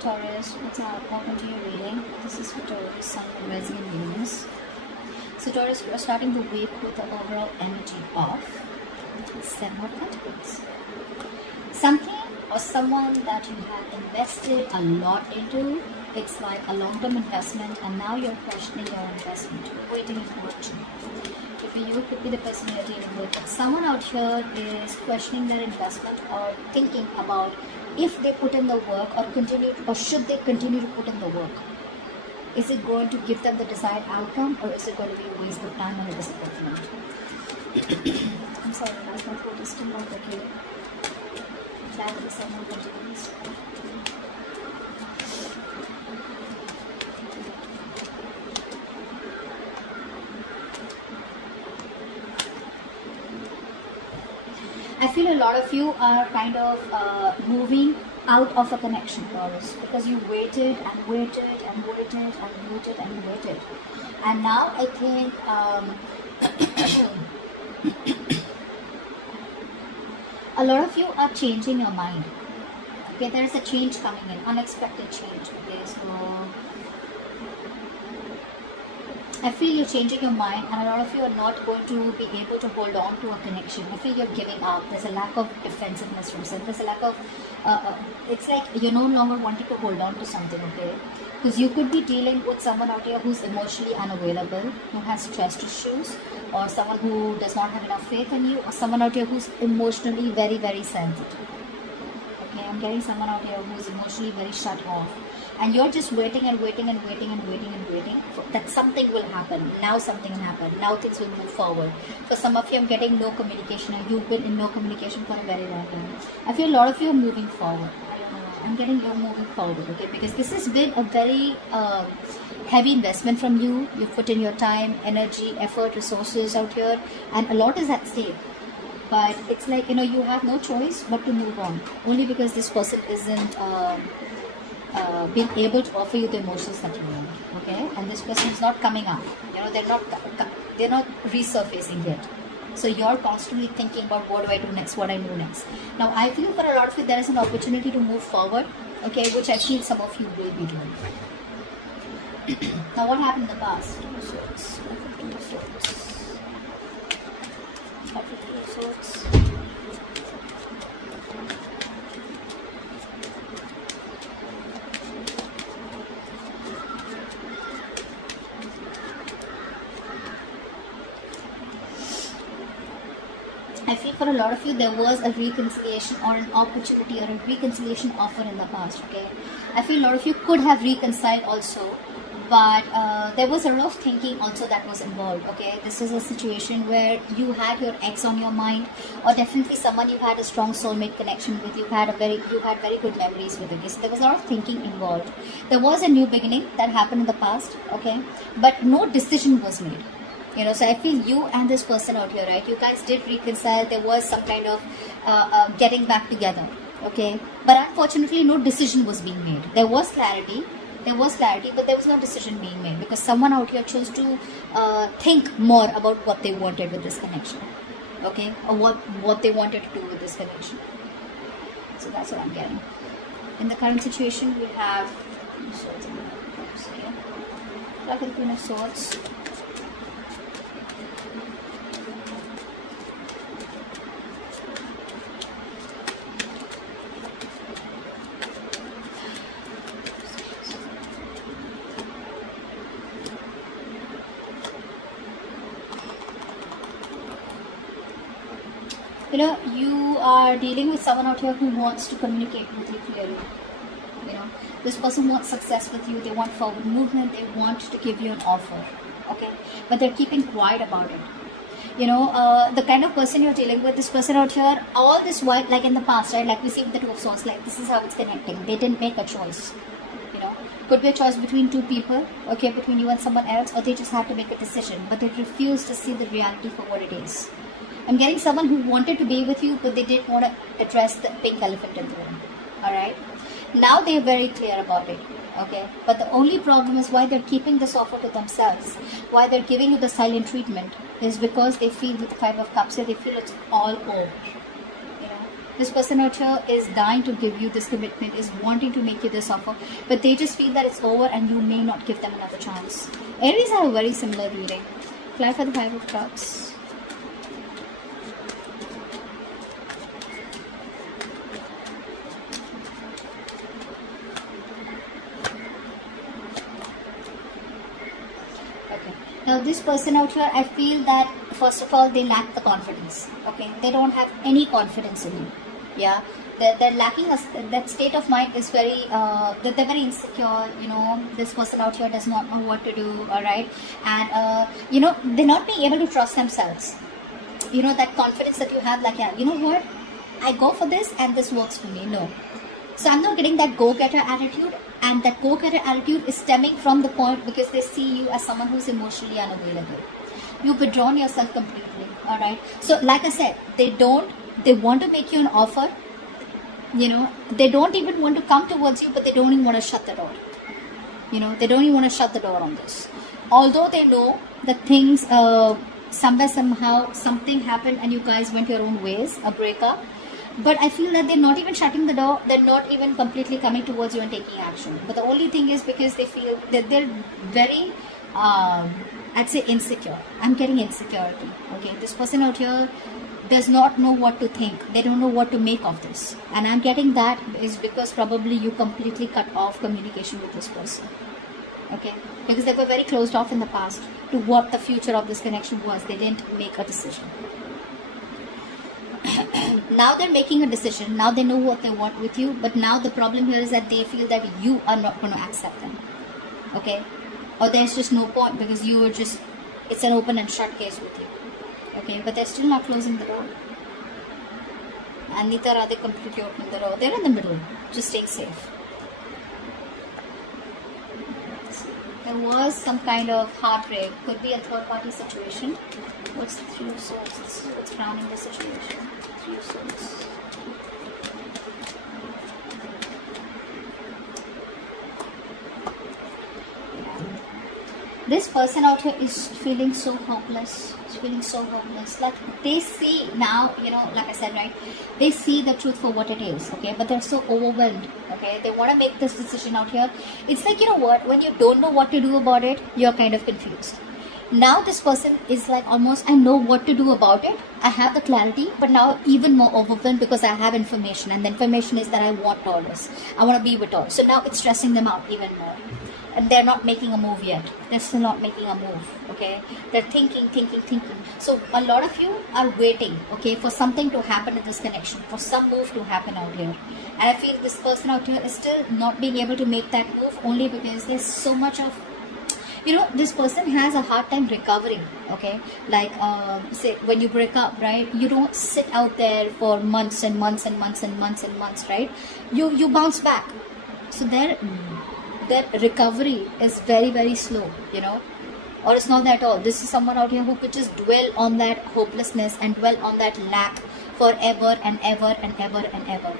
Taurus, what's up? Welcome to your reading. This is for Taurus, Sun, Moon, Rising, and Venus. So Taurus, you are starting the week with the overall energy of Seven of Pentacles. Something or someone that you have invested a lot into, it's like a long-term investment, and now you're questioning your investment, waiting and watching. If you could be the person you're dealing with, but someone out here is questioning their investment or thinking about if they put in the work or should they continue to put in the work. Is it going to give them the desired outcome, or is it going to be a waste of time and a disappointment? I'm sorry guys, my throat is still not okay. That is someone continues. I feel a lot of you are kind of moving out of a connection, Taurus, because you waited and waited and waited and waited and waited. And now I think a lot of you are changing your mind. Okay, there is a change coming in, unexpected change. Okay, so I feel you're changing your mind, and a lot of you are not going to be able to hold on to a connection. I feel you're giving up. There's a lack of defensiveness from some. There's a lack of, it's like you're no longer wanting to hold on to something, okay? Because you could be dealing with someone out here who's emotionally unavailable, who has trust issues, or someone who does not have enough faith in you, or someone out here who's emotionally very, very sensitive. Okay, I'm getting someone out here who's emotionally very shut off. And you're just waiting and waiting and waiting and waiting and waiting that something will happen. Now something will happen. Now things will move forward. For some of you, I'm getting no communication, and you've been in no communication for a very long time. I feel a lot of you are moving forward. I don't know why. I'm getting you're moving forward, okay? Because this has been a very heavy investment from you. You've put in your time, energy, effort, resources out here, and a lot is at stake. But it's like, you have no choice but to move on. Only because this person isn't being able to offer you the emotions that you want, okay? And this person is not coming up. They're not resurfacing yet. So you're constantly thinking about what do I do next, what I do next. Now I feel for a lot of you there is an opportunity to move forward, okay, which I feel some of you will be doing. Now what happened in the past? I feel for a lot of you there was a reconciliation or an opportunity or a reconciliation offer in the past, okay? I feel a lot of you could have reconciled also, but there was a lot of thinking also that was involved, okay? This is a situation where you had your ex on your mind, or definitely someone you had a strong soulmate connection with. You had very good memories with it. So there was a lot of thinking involved. There was a new beginning that happened in the past, okay? But no decision was made. So I feel you and this person out here, right? You guys did reconcile. There was some kind of getting back together, okay? But unfortunately, no decision was being made. There was clarity, but there was no decision being made because someone out here chose to think more about what they wanted with this connection, okay? Or what they wanted to do with this connection. So that's what I'm getting. In the current situation, we have swords and cups, okay? Like the Queen of Swords. You are dealing with someone out here who wants to communicate with you clearly. This person wants success with you. They want forward movement. They want to give you an offer, okay? But they're keeping quiet about it. The kind of person you're dealing with, this person out here, all this while, like in the past, right? Like we see with the Two of Swords, like this is how it's connecting. They didn't make a choice. Could be a choice between two people, okay, between you and someone else, or they just had to make a decision, but they refused to see the reality for what it is. I'm getting someone who wanted to be with you, but they didn't want to address the pink elephant in the room. Alright? Now they're very clear about it. Okay? But the only problem is why they're keeping this offer to themselves, why they're giving you the silent treatment, is because they feel with the Five of Cups here, they feel it's all over. This person out here is dying to give you this commitment, is wanting to make you this offer, but they just feel that it's over and you may not give them another chance. Aries have a very similar reading. Clarify the 5 of Cups. Now this person out here, I feel that first of all they lack the confidence. Okay, they don't have any confidence in you. Yeah, they're lacking that state of mind is very they're very insecure. You know, this person out here does not know what to do. All right, and you know, they're not being able to trust themselves. You know, that confidence that you have, like, yeah, you know what, I go for this and this works for me. No, so I'm not getting that go-getter attitude, and that go-getter attitude is stemming from the point because they see you as someone who's emotionally unavailable. You've withdrawn yourself completely. All right. So like I said, they want to make you an offer. You know, they don't even want to come towards you, but they don't even want to shut the door. You know, they don't even want to shut the door on this. Although they know that things, somewhere, somehow, something happened and you guys went your own ways, a breakup. But I feel that they're not even shutting the door. They're not even completely coming towards you and taking action. But the only thing is because they feel that they're very, I'd say, insecure. I'm getting insecurity. Okay, this person out here does not know what to think. They don't know what to make of this. And I'm getting that is because probably you completely cut off communication with this person. Okay, because they were very closed off in the past to what the future of this connection was. They didn't make a decision. Now they're making a decision. Now they know what they want with you. But now the problem here is that they feel that you are not going to accept them. Okay, or there's just no point because you were just, it's an open and shut case with you. Okay, but they're still not closing the door. And neither are they completely opening the door. They're in the middle, just staying safe. There was some kind of heartbreak. Could be a third-party situation. What's the 3 of Swords? What's crowning the situation? 3 of Swords. This person out here is feeling so hopeless. Is feeling so hopeless. Like they see now, you know, like I said, right? They see the truth for what it is, okay? But they're so overwhelmed, okay? They want to make this decision out here. It's like, you know what? When you don't know what to do about it, you're kind of confused. Now this person is like almost, I know what to do about it. I have the clarity, but now even more overwhelmed because I have information. And the information is that I want Taurus. I want to be with Taurus. So now it's stressing them out even more. And they're not making a move yet. They're still not making a move, okay? They're thinking. So a lot of you are waiting, okay, for something to happen in this connection, for some move to happen out here. And I feel this person out here is still not being able to make that move only because there's so much of, you know, this person has a hard time recovering, okay? Like, say, when you break up, right? You don't sit out there for months and months and months and months and months, right? You bounce back. So their recovery is very, very slow, you know? Or it's not that at all. This is someone out here who could just dwell on that hopelessness and dwell on that lack forever and ever and ever and ever.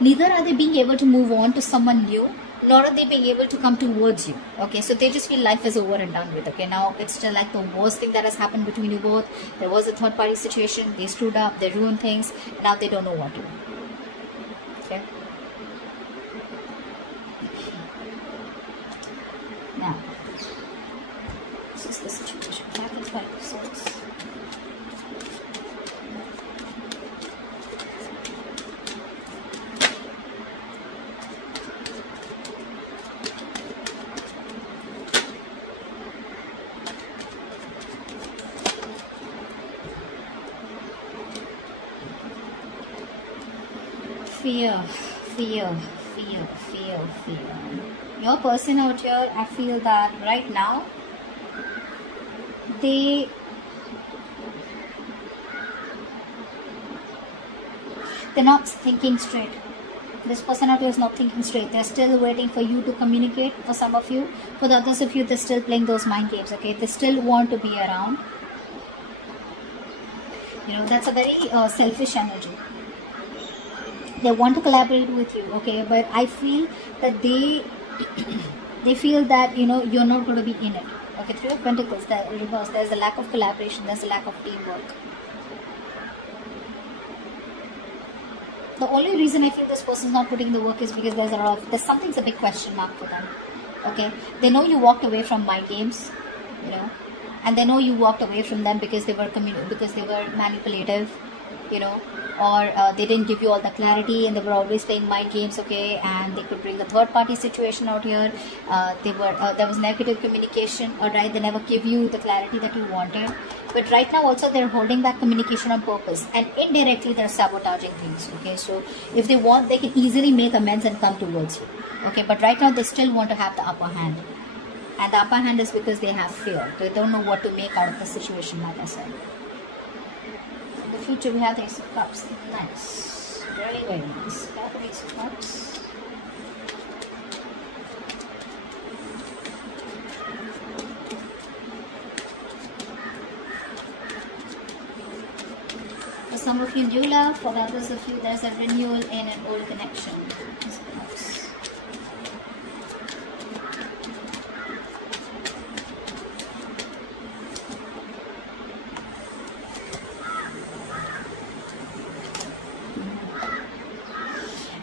Neither are they being able to move on to someone new, nor are they being able to come towards you. Okay, so they just feel life is over and done with. Okay, now it's still like the worst thing that has happened between you both. There was a third party situation, they screwed up, they ruined things, now they don't know what to do. Okay. Now, this is the situation. Back in 5 of Swords. Fear. Your person out here, I feel that right now, they're not thinking straight. This person out here is not thinking straight. They're still waiting for you to communicate. For some of you, for the others of you, they're still playing those mind games. Okay, they still want to be around. You know, that's a very selfish energy. They want to collaborate with you, okay, but I feel that they feel that, you know, you're not going to be in it. Okay, 3 of Pentacles, the reverse, there's a lack of collaboration, there's a lack of teamwork. The only reason I feel this person is not putting the work is because there's something's a big question mark for them. Okay, they know you walked away from mind games, you know, and they know you walked away from them because they were manipulative, you know, or they didn't give you all the clarity and they were always playing mind games. Okay, and they could bring the third party situation out here. There was negative communication. All right, they never give you the clarity that you wanted. But right now also they're holding back communication on purpose, and indirectly they're sabotaging things. Okay, so if they want, they can easily make amends and come towards you. Okay, but right now they still want to have the upper hand, and the upper hand is because they have fear. They don't know what to make out of the situation, like I said. In the future we have the Ace of Cups. Nice, very very nice. Got the Ace of Cups. For some of you, new love. For others of you, there's a renewal in an old connection.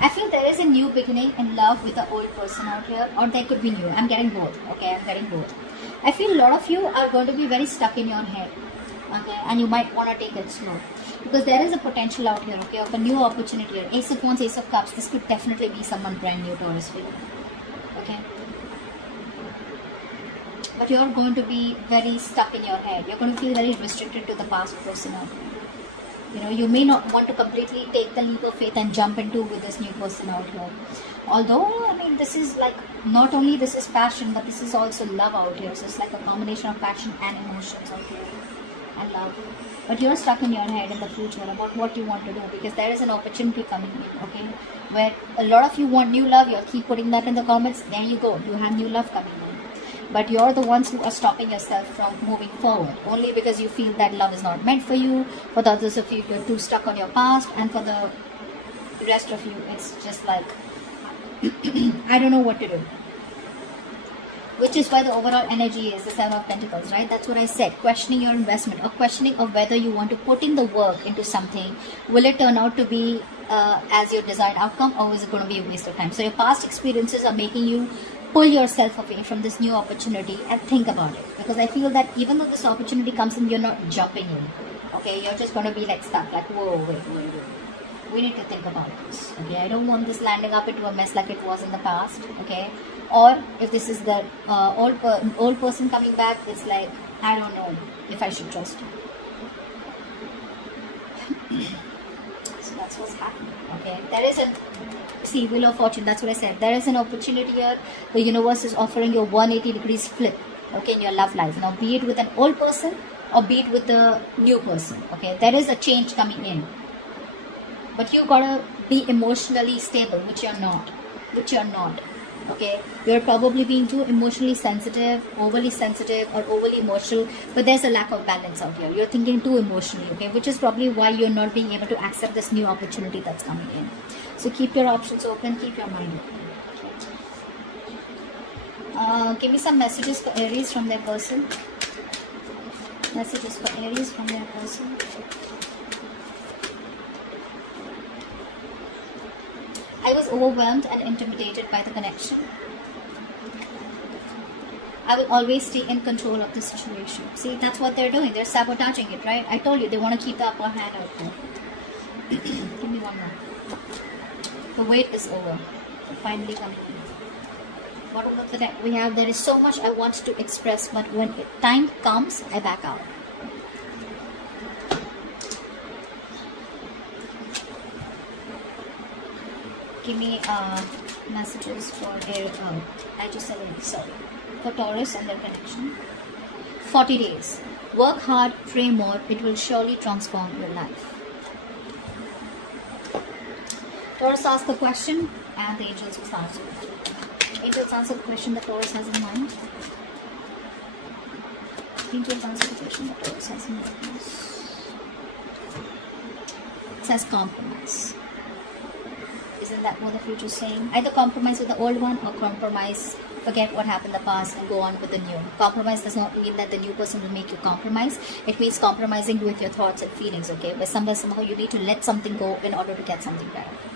I feel there is a new beginning in love with the old person out here, or there could be new. I'm getting both. Okay, I'm getting both. I feel a lot of you are going to be very stuck in your head. Okay, and you might want to take it slow. Because there is a potential out here, okay, of a new opportunity here. Ace of Wands, Ace of Cups. This could definitely be someone brand new, Taurus, for you. Okay. But you're going to be very stuck in your head. You're going to feel very restricted to the past person out here. You know, you may not want to completely take the leap of faith and jump into with this new person out here. Although, I mean, this is like, not only this is passion, but this is also love out here. So it's like a combination of passion and emotions out here. And love. But you're stuck in your head in the future about what you want to do, because there is an opportunity coming in, okay, where a lot of you want new love. You'll keep putting that in the comments. There you go, you have new love coming in. But you're the ones who are stopping yourself from moving forward, only because you feel that love is not meant for you. For the others of you, you're too stuck on your past, and for the rest of you, it's just like I don't know what to do. Which is why the overall energy is the Seven of Pentacles, right? That's what I said. Questioning your investment, or questioning of whether you want to put in the work into something. Will it turn out to be as your desired outcome, or is it going to be a waste of time? So your past experiences are making you pull yourself away from this new opportunity and think about it. Because I feel that even though this opportunity comes in, you're not jumping in. Okay, you're just going to be like stuck, like, whoa, wait. We need to think about this. Okay, I don't want this landing up into a mess like it was in the past. Okay. Or if this is the old person coming back, it's like, I don't know if I should trust you. So that's what's happening. Okay, there is Wheel of Fortune. That's what I said. There is an opportunity here. The universe is offering you a 180 degrees flip. Okay, in your love life. Now, be it with an old person or be it with the new person. Okay, there is a change coming in. But you gotta be emotionally stable, which you're not. Okay, you're probably being too emotionally sensitive, overly sensitive, or overly emotional, but there's a lack of balance out here. You're thinking too emotionally, okay, which is probably why you're not being able to accept this new opportunity that's coming in. So keep your options open, keep your mind open. Give me some messages for Aries from their person. Messages for Aries from their person. I was overwhelmed and intimidated by the connection. I will always stay in control of the situation. See, that's what they're doing. They're sabotaging it, right? I told you, they want to keep the upper hand out there. Give me one more. The wait is over. They're finally coming in. Bottom of the deck we have, there is so much I want to express, but when time comes, I back out. Give me messages for their, for Taurus and their connection. 40 days. Work hard, pray more, it will surely transform your life. Taurus asked the question and the angels will answer it. Angels answer the question that Taurus has in mind. Angels answer the question that Taurus has in mind. It says compromise. Isn't that what the future is saying? Either compromise with the old one or compromise forget what happened in the past and go on with the new. Compromise does not mean that the new person will make you compromise. It means compromising with your thoughts and feelings, okay? But somehow you need to let something go in order to get something better.